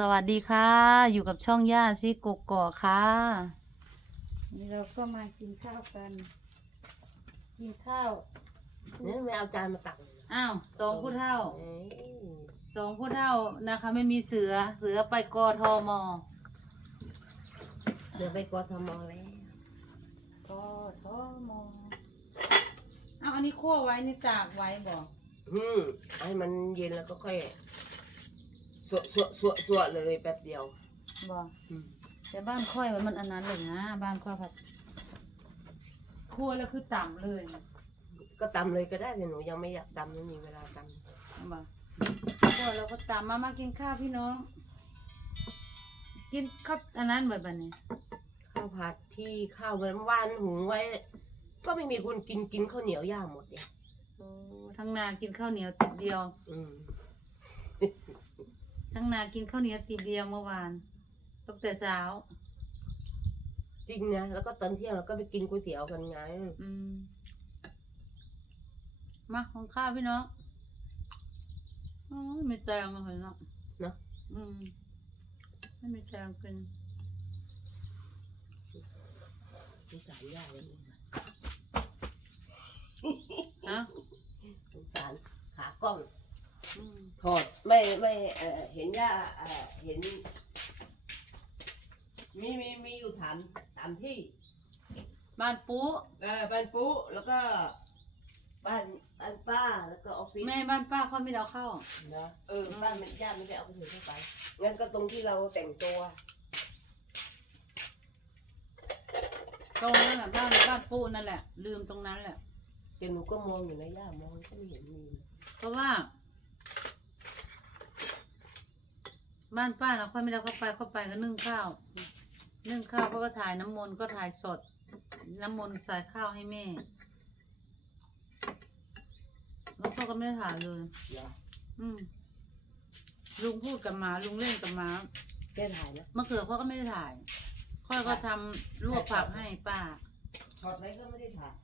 สวัสดีค่ะ อยู่กับช่องย่าซิกกกอกค่ะ นี่เราก็มากินข้าวกัน กินข้าวเนี่ยไม่เอาจานมาตักเลยนะอ้าวสองผู้เท่าเอ้ยสองผู้เท่านะคะ ไม่มีเสือเสือไปกอทอมอเดี๋ยวไปกทมแล้วกอทอมออ้าวอันนี้คั่วไว้นี่ตากไว้บอกอืมให้มันเย็นแล้วก็ค่อย สวสวสวสวเลยแป๊บเดียวบอกอืม แต่บ้านค่อยมันอันนั้นเลยนะ บ้านค่อยผัดคั่วแล้วคือต่ำเลยก็ตำเลยก็ได้แต่หนูยังไม่อยากตำไม่มีเวลาตมาก็เราก็ตามมามากินข้าวพี่น้อง กินข้าวอันนั้นแบบนี้ำข้าวผัดที่ข้าววันวานหุงไว้ ก็ไม่มีคนกินกินข้าวเหนียวย่างหมดเนี่ยทั้งนากินข้าวเหนียวติดเดียว อืม ทั้งนากินข้าวเหนียวติดเดียวเมื่อวานตั้งแต่เช้า จริงนะแล้วก็ตอนเที่ยงเราก็ไปกินก๋วยเตี๋ยวกันไงอืมมาของข้าวพี่น้องโอ้ยไม่แจงเลยเนาะเนาะอืมไม่มีแจงเป็นสงสารย่าเลยนี่นะฮะสงสารขากล้องอืม ถอดไม่ไม่เอ่อเห็นย่าเอ่อเห็น มีมีมีอยู่ฐานฐานที่บ้านปุ๊เออบ้านปุ๊แล้วก็บ้านบ้านป้าแล้วก็ออฟฟิศแม่บ้านป้าเขาไม่ได้เอาเข้า นะเออบ้านมันย่าไม่ได้เอาไปถือเข้าไปงั้นก็ตรงที่เราแต่งตัวตรงนั้นแหละบ้านบ้านปุ๊นั่นแหละ ลืมตรงนั้นแหละ แต่หนูก็มองอยู่นะย่ามองก็ไม่เห็นมี เพราะว่า บ้านป้าเราค่อยไม่ได้เข้าไปเข้าไปก็นึ่งข้าวนึ่งข้าวเขาก็ถ่ายน้ำมนต์ก็ถ่ายสด น้ำมนต์ใส่ข้าวให้แม่แล้วเขาก็ไม่ได้ถ่ายเลยเหรออืมลุงพูดกับหมาลุงเล่นกับหมาแกถ่ายนะมะเขือเขาก็ไม่ได้ถ่ายค่อยก็ทำลวกผักให้ป้าถอดไว้ก็ไม่ได้ถ่าย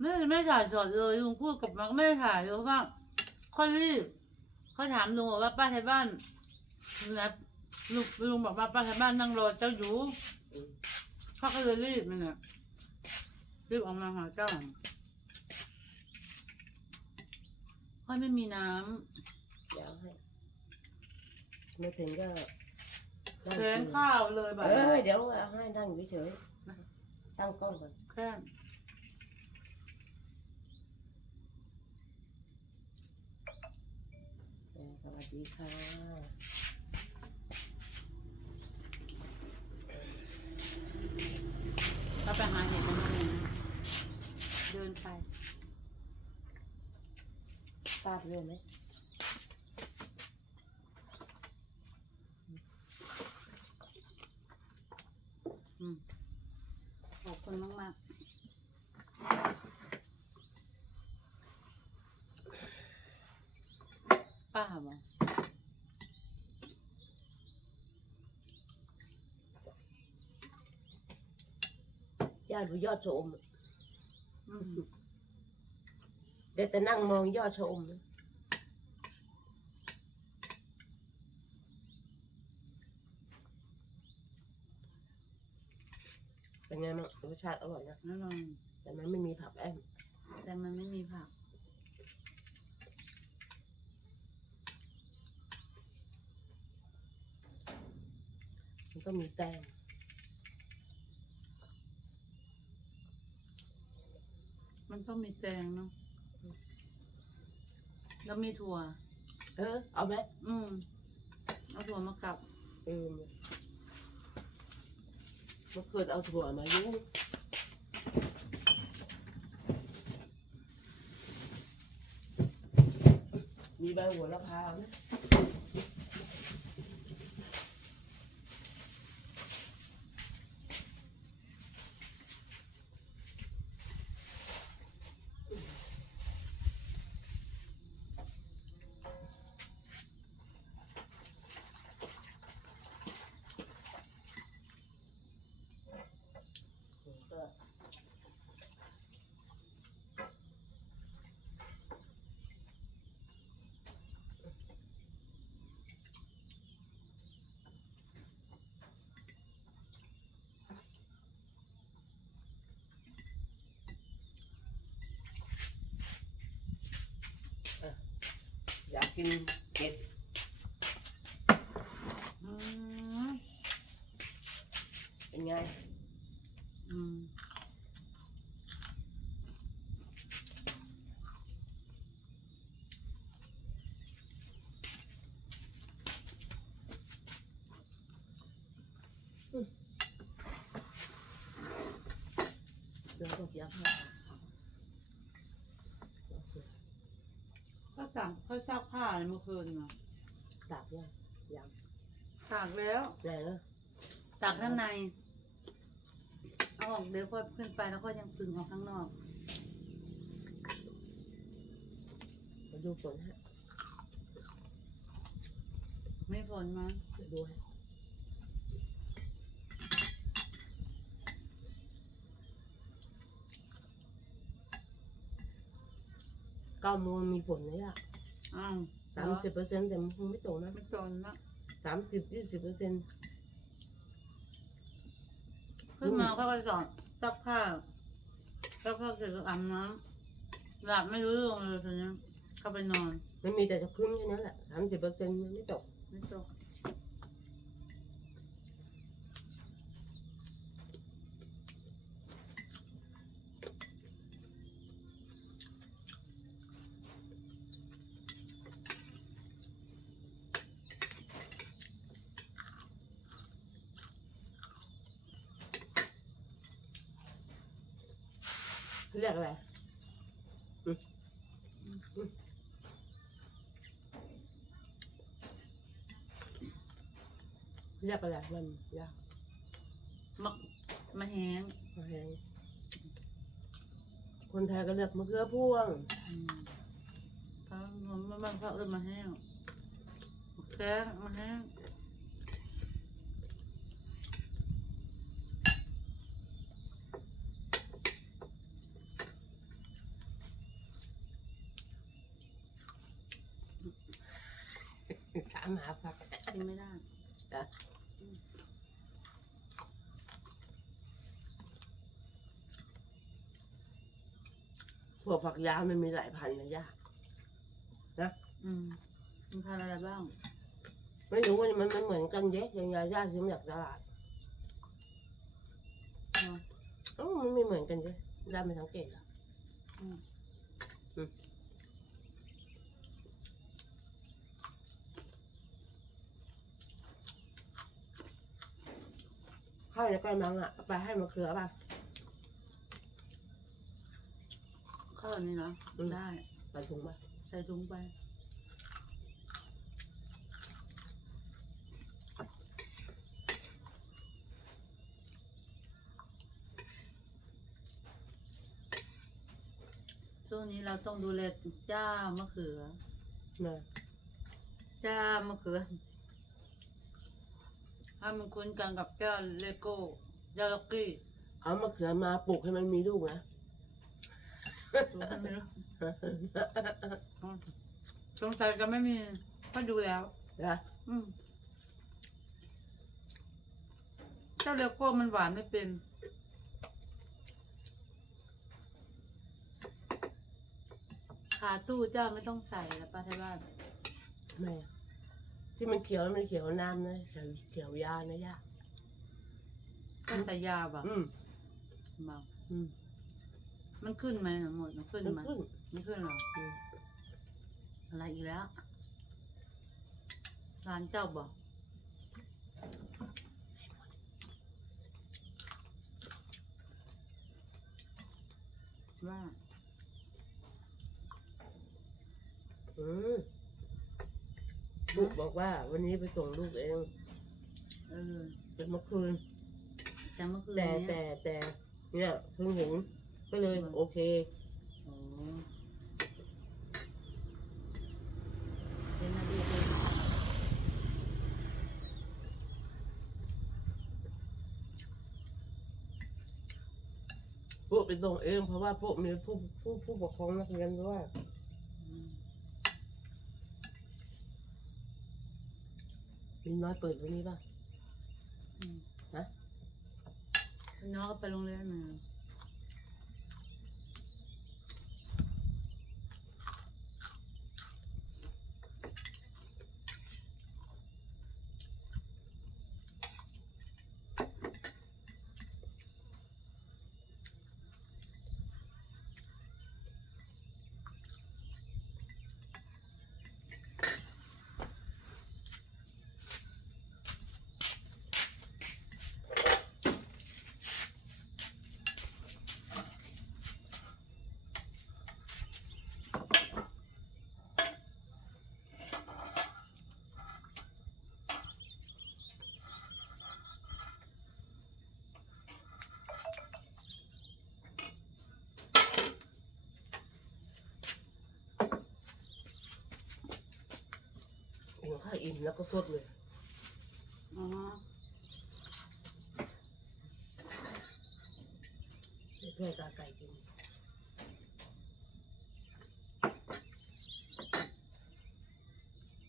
ไม่ไม่ถ่ายสดเลยลุงพูดกับมันก็ไม่ได้ถ่ายเลยเพราะว่าค่อยรีบเขาถามลุงบอกว่าป้าไทยบ้าน นะลุงลุงบอกว่าป้าไทยบ้านนั่งรอเจ้าอยู่อืม เขาก็เลยรีบมันเนี่ยรีบออกมาหาเจ้าค่อยไม่มีน้เดี๋ยวให้ไม่ถึงก็ำนั่งแขนกินข้าวเลยแบบเออเดี๋ยวเอาให้นั่งอยู่เฉยๆตั้งกล้องก่อนแค่เออสวัสดีค่ะ ก็ไปหาเห็ดกันมาเนี่ยเดินไปทราบเรือไหมอืมขอบคุณมากมากๆป้าบอก ญาติดูยอดชมอืมเดี๋ยวแต่นั่งมองยอดชมเป็นไงบ้างรสชาติอร่อยนะอร่อยแต่มันไม่มีผักแอมแต่มันไม่มีผักมันก็มีแตง มันต้องมีแตงเนาะแล้วมีถั่ว เออ เอาไหมอืมเอาถั่วมากับเออเมื่อคืนเอาถั่วมายุ่งมีใบหัวละพาไหมก็ กินเห็ดเป็นไง อืม เดี๋ยวก็ยับผ้า ก็สั่งเขาซักผ้าเมื่อคืนน่ะตากยังยังตากแล้วไหนเนอะตากข้างในเอาออกเดี๋ยวก็ขึ้นไปแล้วก็ยังตึงออกข้างนอก มาดูฝนฮะไม่ฝนมั้ง เดี๋ยวดูฮะ เก้าโมงมีฝนเลยอะอ้าวสามสิบเปอร์เซ็นต์แต่มันคงไม่ตกนะไม่จนละสามสิบยี่สิบเปอร์เซ็นต์ขึ้นมาเขาก็สอนซักผ้าซักผ้าเสร็จก็อาบน้ำหลับไม่รู้เรื่องเลยทีนี้ก็ไปนอน มันมีแต่จะพึ่งแค่นั้นแหละสามสิบเปอร์เซ็นต์มันไม่ตกไม่ตก เรียกอะไรอืมอืมเรียกอะไรมันยากมะมะแห้งมาแหงคนไทยก็เรียกมะเขือพวงอืมเขาผมว่ามันเขาเอิ้นมะแห้งมะแกงมะแห้งามหาผักกินไม่ได้จ้ะพวกผักยาวมันมีหลายพันธุ์นะย่าอืมมันทานอะไรบ้างไม่รู้ว่ามันมันเหมือนกันเยอะอย่างยาย่าซื้อมาจากตลาดเนาะเอ้ามันไม่เหมือนกันเยอะย่าไม่สังเกตเหรออืม ข้าวในกระมังอะเอาไปให้มะเขือป่ะ ข้าวนี่เนาะอืม ได้ ใส่ถุงป่ะใส่ถุงไปช่วงนี้เราต้องดูแลจ้ามะเขือนะจ้ามะเขือ ให้มันคุ้นกันกับเจ้าเลโก้เจ้าล็อกกี้เอามะเขือมาปลูกให้มันมีลูกนะดูกันไม่รู้อืมสงสัยจะไม่มีก็ดูแล้ว นะอืมเจ้าเลโก้มันหวานไม่เป็น ขาตู้เจ้าไม่ต้องใส่แล้วป้าที่บ้าน แม่ ที่มันเขียวมันเขียวน้ำนะแต่เขียวยานะย่าก็ใส่ยาบ่ะอืมมาอืมมันขึ้นไหมหมดมันขึ้นมันไหมขึ้นไม่ขึ้นหรออืมอะไรอีกแล้วร้านเจ้าบอกว่า อืม ลูกบอกว่า วันนี้ไปส่งลูกเองเออเป็นเมื่อคืนแต่เมื่อคืนแต่นี้แต่แต่เนี่ยเพิ่งเห็นก็เลยอืมโอเค โอ้เป็นนาดีเป็นพวกไปส่งเองเพราะว่าพวกมีผู้ผู้ผู้ปกครองนักเรียนด้วย อืม มีน้อยเปิดวันนี้ป่ะอืมฮะน้องก็ไปโรงเรียนมา ถ้าอิ่มแล้วก็สดเลยอ๋อเดี๋ยวช่วยกาไก่กิน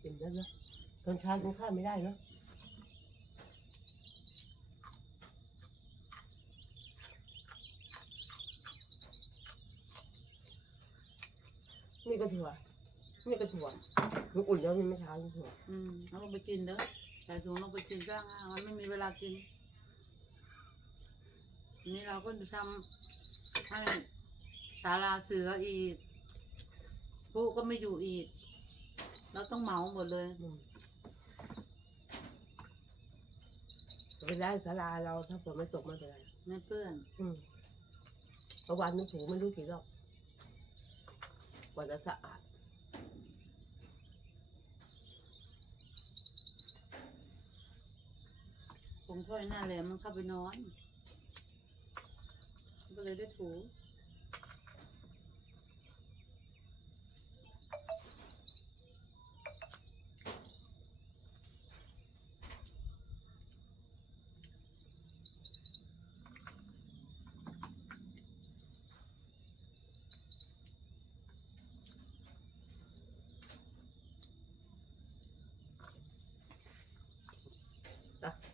กินแล้วนะตอนเช้ากินข้าวไม่ได้เนอะนี่ก็ถั่ว นี่ก็ถั่วมันอุ่นแล้วมันไม่เช้านี่ถั่วอืมเอาลงไปกินเด้อใส่ถุงลงไปกินจ้างอะมันไม่มีเวลากินทีนี้เราก็จะทำให้ศาลาเสืออีกผู้ก็ไม่อยู่อีก เราต้องเหมาหมดเลยอืมเวลาศาลาเราถ้าฝนไม่ตกไม่เป็นไรไม่เปื้อน อืมเมื่อวานนึกถูไม่รู้กี่รอบกว่าจะสะอาด คงถ้อยหน้าแหลมมันเข้าไปนอน ก็เลยได้ถู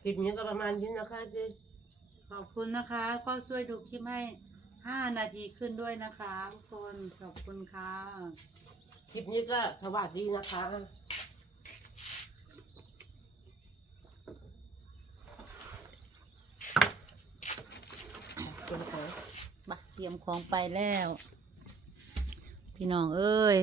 คลิปนี้ก็ประมาณนี้นะคะที่ขอบคุณนะคะ ก็ช่วยดูคลิปให้ห้านาทีขึ้นด้วยนะคะทุกคนขอบคุณค่ะคลิปนี้ก็สวัสดีนะคะเตรียมของบักเตรียมของไปแล้ว พี่น้องเอ้ย